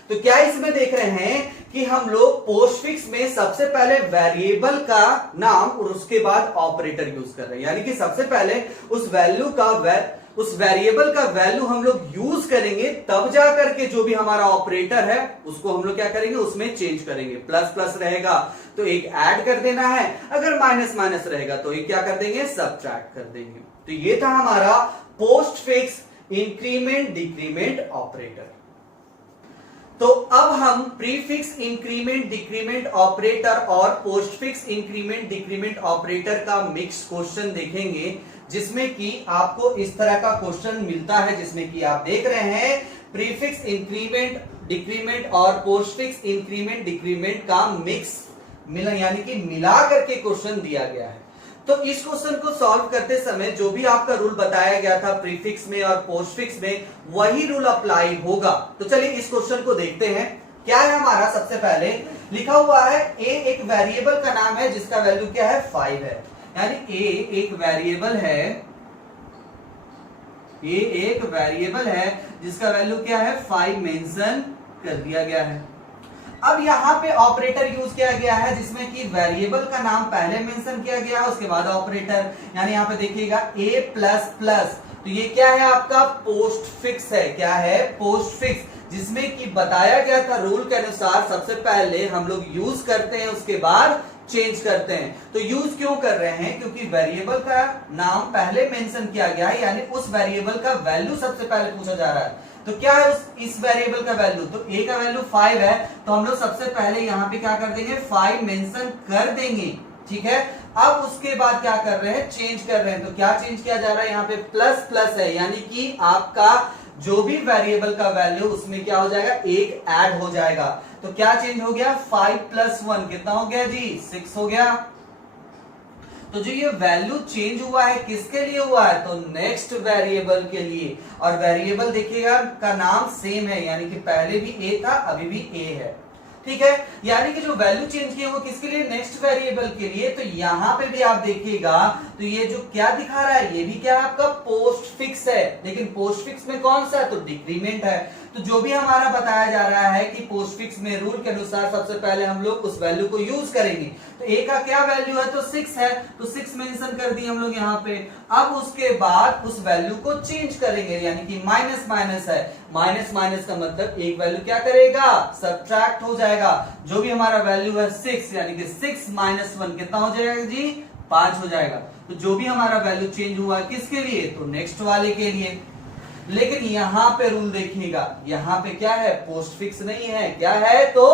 तो क्या इसमें देख रहे हैं कि हम लोग पोस्टफिक्स में सबसे पहले वेरिएबल का नाम और उसके बाद ऑपरेटर यूज कर रहे हैं, यानी कि सबसे पहले उस वेरिएबल का वैल्यू हम लोग यूज करेंगे, तब जाकर के जो भी हमारा ऑपरेटर है उसको हम लोग क्या करेंगे उसमें चेंज करेंगे। प्लस प्लस रहेगा तो एक ऐड कर देना है, अगर माइनस माइनस रहेगा तो एक क्या कर देंगे सब्ट्रैक्ट कर देंगे। तो ये था हमारा पोस्टफिक्स इंक्रीमेंट डिक्रीमेंट ऑपरेटर। तो अब हम प्रीफिक्स इंक्रीमेंट डिक्रीमेंट ऑपरेटर और पोस्टफिक्स इंक्रीमेंट डिक्रीमेंट ऑपरेटर का मिक्स क्वेश्चन देखेंगे, जिसमें कि आपको इस तरह का क्वेश्चन मिलता है, जिसमें कि आप देख रहे हैं प्रीफिक्स इंक्रीमेंट डिक्रीमेंट और पोस्टफिक्स इंक्रीमेंट डिक्रीमेंट का मिक्स मिला, यानी कि मिला करके क्वेश्चन दिया गया है। तो इस क्वेश्चन को सॉल्व करते समय जो भी आपका रूल बताया गया था प्रीफिक्स में और पोस्टफिक्स में, वही रूल अप्लाई होगा। तो चलिए इस क्वेश्चन को देखते हैं। क्या है हमारा, सबसे पहले लिखा हुआ है ए एक वेरिएबल का नाम है जिसका वैल्यू क्या है 5 है, यानी ए एक वेरिएबल है, ए एक वेरिएबल है जिसका वैल्यू क्या है 5 मेंशन कर दिया गया है। अब यहां पे ऑपरेटर यूज किया गया है जिसमें कि वेरिएबल का नाम पहले मेंशन किया गया है, उसके बाद ऑपरेटर, यानी यहां पे देखिएगा a प्लस प्लस, तो ये क्या है आपका पोस्टफिक्स है, क्या है पोस्टफिक्स, जिसमें कि बताया गया था रूल के अनुसार सबसे पहले हम लोग यूज करते हैं उसके बाद चेंज करते हैं। तो यूज क्यों कर रहे हैं, क्योंकि वेरिएबल का नाम पहले मेंशन किया गया है, यानी उस वेरिएबल का वैल्यू सबसे पहले पूछा जा रहा है। तो क्या है इस वेरिएबल का वैल्यू, तो a का वैल्यू 5 है, तो हम लोग सबसे पहले यहां पे क्या कर देंगे 5 मेंशन कर देंगे, ठीक है। अब उसके बाद क्या कर रहे हैं चेंज कर रहे हैं, तो क्या चेंज किया जा रहा है, यहाँ पे प्लस प्लस है, यानी कि आपका जो भी वेरिएबल का वैल्यू उसमें क्या हो जाएगा एक ऐड हो जाएगा। तो क्या चेंज हो गया 5 प्लस 1 कितना हो गया जी 6 हो गया। तो जो ये वैल्यू चेंज हुआ है किसके लिए हुआ है, तो नेक्स्ट वेरिएबल के लिए। और वेरिएबल देखिएगा का नाम सेम है, यानी कि पहले भी ए था अभी भी ए है, ठीक है। यानी कि जो वैल्यू चेंज किए वो किसके लिए, नेक्स्ट वेरिएबल के लिए। तो यहां पे भी आप देखिएगा तो ये जो क्या दिखा रहा है, ये भी क्या आपका पोस्टफिक्स है, लेकिन पोस्टफिक्स में कौन सा है, तो डिक्रीमेंट है। तो जो भी हमारा बताया जा रहा है कि पोस्टफिक्स में रूल के अनुसार सबसे पहले हम लोग उस वैल्यू को यूज करेंगे। तो ए का क्या वैल्यू है, तो 6 है, तो 6 मेंशन कर दिए हम लोग यहाँ पे। अब उसके बाद उस वैल्यू को चेंज करेंगे, यानी कि माइनस माइनस है, माइनस माइनस का मतलब एक वैल्यू क्या करेगा सब्ट्रैक्ट हो जाएगा। जो भी हमारा वैल्यू है 6, यानी कि 6 माइनस 1 कितना हो जाएगा जी 5 हो जाएगा। तो जो भी हमारा वैल्यू चेंज हुआ है किसके लिए, तो नेक्स्ट वाले के लिए। लेकिन यहां पे रूल देखिएगा, यहां पे क्या है पोस्टफिक्स नहीं है, क्या है तो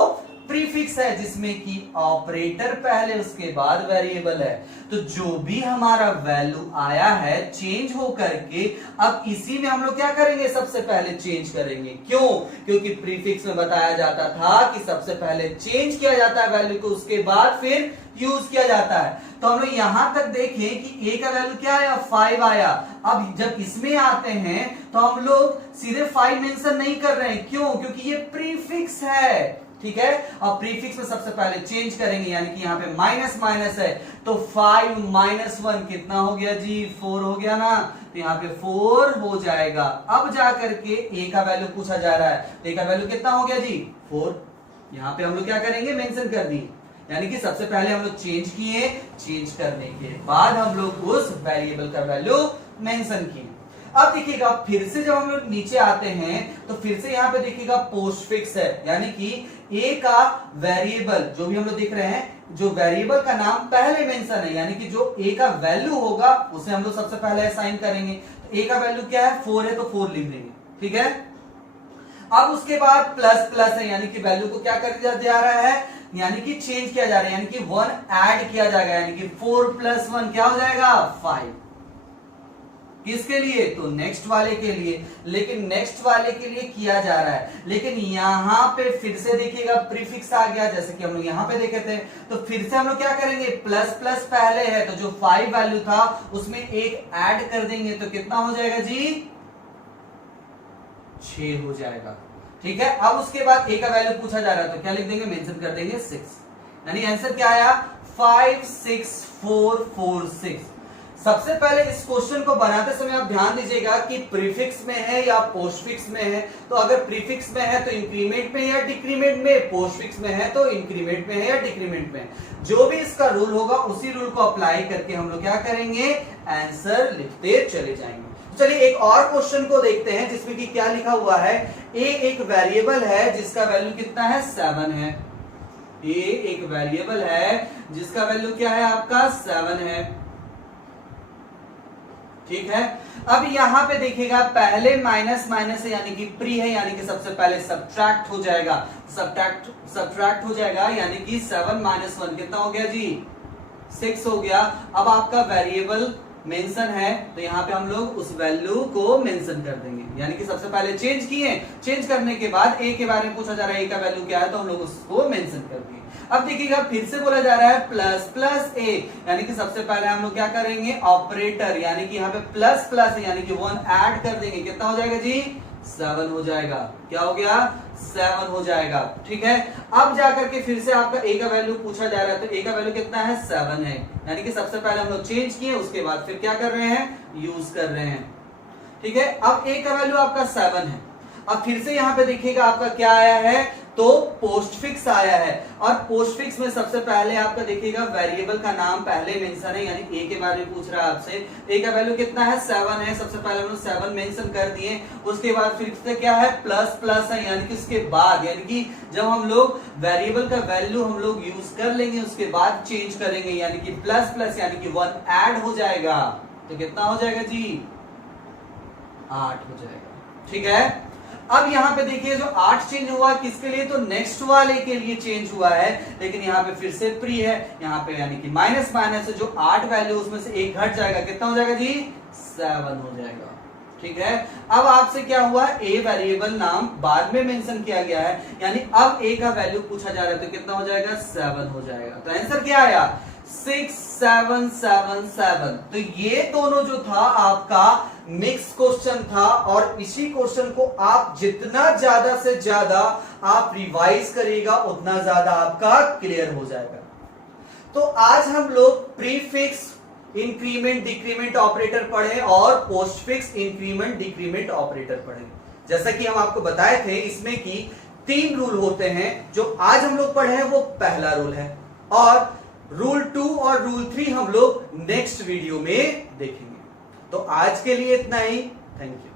प्रीफिक्स है, जिसमें कि ऑपरेटर पहले उसके बाद वेरिएबल है। तो जो भी हमारा वैल्यू आया है चेंज हो करके अब इसी में हम लोग क्या करेंगे सबसे पहले चेंज करेंगे। क्यों, क्योंकि प्रीफिक्स में बताया जाता था कि सबसे पहले चेंज किया जाता है वैल्यू को, उसके बाद फिर यूज किया जाता है। तो हम लोग यहां तक देखें कि a का वैल्यू क्या आया 5 आया। अब जब इसमें आते हैं तो हम लोग सीधे 5 मेंशन नहीं कर रहे हैं, क्यों, क्योंकि ये प्रीफिक्स है, ठीक है। और प्रीफिक्स में सबसे पहले चेंज करेंगे, यानी कि यहाँ पे माइनस माइनस है, तो 5 माइनस 1 कितना हो गया जी 4 हो गया ना, तो यहाँ पे 4 हो जाएगा। अब जाकर के a का वैल्यू पूछा जा रहा है, तो a का वैल्यू कितना हो गया जी 4। यहाँ पे हम लोग क्या करेंगे मेंशन कर दिए, यानी कि सबसे पहले हम लोग चेंज किए, चेंज करने के बाद हम लोग उस वेरिएबल का वैल्यू मेंशन किए। अब देखिएगा फिर से जब हम लोग नीचे आते हैं तो फिर से यहाँ पे देखिएगा पोस्टफिक्स है, यानी कि ए का वेरिएबल जो भी हम लोग देख रहे हैं, जो वेरिएबल का नाम पहले मेंशन है, यानी कि जो ए का वैल्यू होगा उसे हम लोग सबसे पहले असाइन करेंगे। तो ए का वैल्यू क्या है 4 है, तो 4 लिख देंगे, ठीक है। अब उसके बाद प्लस प्लस है, यानी कि वैल्यू को क्या कर दिया जा रहा है, यानी कि चेंज किया जा रहा है, यानी कि 1 ऐड किया जाएगा, यानी कि 4 + 1 क्या हो जाएगा 5। किसके लिए, तो नेक्स्ट वाले के लिए। लेकिन नेक्स्ट वाले के लिए किया जा रहा है, लेकिन यहां पे फिर से देखिएगा प्रीफिक्स आ गया, जैसे कि हम लोग यहां पे देखे थे। तो फिर से हम लोग क्या करेंगे, प्लस प्लस पहले है तो जो 5 वैल्यू था उसमें एक ऐड कर देंगे, तो कितना हो जाएगा जी 6 हो जाएगा। ठीक है, अब उसके बाद ए का वैल्यू पूछा जा रहा है तो क्या लिख देंगे, मेंशन कर देंगे 6, यानी आंसर क्या आया 5 6 4 4 6। सबसे पहले इस क्वेश्चन को बनाते समय आप ध्यान दीजिएगा कि प्रीफिक्स में है या पोस्टफिक्स में है। तो अगर प्रीफिक्स में है तो इंक्रीमेंट में या डिक्रीमेंट में, पोस्टफिक्स में है तो इंक्रीमेंट में है या डिक्रीमेंट में। जो भी इसका रूल होगा उसी रूल को अप्लाई करके हम लोग क्या करेंगे, आंसर लिखते चले जाएंगे। चलिए एक और क्वेश्चन को देखते हैं जिसमें कि क्या लिखा हुआ है, ए एक वेरिएबल है जिसका वैल्यू कितना है 7 है। ए एक वेरिएबल है जिसका वैल्यू क्या है आपका 7 है। ठीक है, अब यहां पे देखिएगा पहले माइनस माइनस है यानी कि प्री है, यानी कि सबसे पहले सब्ट्रैक्ट हो जाएगा, सब्ट्रैक्ट हो जाएगा, यानी कि 7 - 1 कितना हो गया जी 6 हो गया। अब आपका वेरिएबल मेंशन है तो यहाँ पे हम लोग उस वैल्यू को मेंशन कर देंगे, यानी कि सबसे पहले चेंज किए, चेंज करने के बाद ए के बारे में पूछा जा रहा है, ए का वैल्यू क्या है तो हम लोग उसको मेंशन कर दिए। अब देखिएगा फिर से बोला जा रहा है प्लस प्लस ए, यानी कि सबसे पहले हम लोग क्या करेंगे ऑपरेटर, यानी कि यहाँ पे प्लस प्लस है यानी कि 1 ऐड कर देंगे, कितना हो जाएगा जी 7 हो जाएगा। क्या हो गया 7 हो जाएगा। ठीक है, अब जाकर के फिर से आपका ए का वैल्यू पूछा जा रहा है तो ए का वैल्यू कितना है 7 है, यानी कि सबसे पहले हम लोग चेंज किए उसके बाद फिर क्या कर रहे हैं यूज कर रहे हैं। ठीक है, अब ए का वैल्यू आपका 7 है। अब फिर से यहां पे देखिएगा आपका क्या आया है तो पोस्टफिक्स आया है, और पोस्टफिक्स में सबसे पहले आपका देखिएगा वेरिएबल का नाम पहले मेंशन है, यानी ए के बारे में पूछ रहा है आपसे। ए का वैल्यू कितना है 7 है, सबसे पहले हम लोग 7 मेंशन कर दिए, उसके बाद फिर से क्या है प्लस प्लस है, यानी कि उसके बाद, यानी कि जब हम लोग वेरिएबल का वैल्यू हम लोग यूज कर लेंगे उसके बाद चेंज करेंगे, यानी कि प्लस प्लस यानी कि 1 ऐड हो जाएगा, तो कितना हो जाएगा जी 8 हो जाएगा। ठीक है, अब यहां पे देखिए जो 8 चेंज हुआ किसके लिए, तो नेक्स्ट वाले के लिए चेंज हुआ है, लेकिन यहां पे फिर से प्री है, यहां पे यानी कि माइनस माइनस जो 8 वैल्यू उसमें से एक घट जाएगा, कितना हो जाएगा जी 7 हो जाएगा। ठीक है, अब आपसे क्या हुआ, ए वेरिएबल नाम बाद में मेंशन किया गया है, यानी अब ए का वैल्यू पूछा जा रहा है तो कितना हो जाएगा 7 हो जाएगा। तो आंसर क्या आया 6 7 7 7। तो ये दोनों जो था आपका मिक्स क्वेश्चन था, और इसी क्वेश्चन को आप जितना ज्यादा से ज्यादा आप रिवाइज करिएगा उतना ज्यादा आपका क्लियर हो जाएगा। तो आज हम लोग प्रीफिक्स इंक्रीमेंट डिक्रीमेंट ऑपरेटर पढ़े और पोस्टफिक्स इंक्रीमेंट डिक्रीमेंट ऑपरेटर पढ़े। जैसा कि हम आपको बताए थे इसमें कि 3 रूल होते हैं, जो आज हम लोग पढ़े हैं वो पहला रूल है, और रूल 2 और रूल 3 हम लोग नेक्स्ट वीडियो में देखेंगे। तो आज के लिए इतना ही, थैंक यू।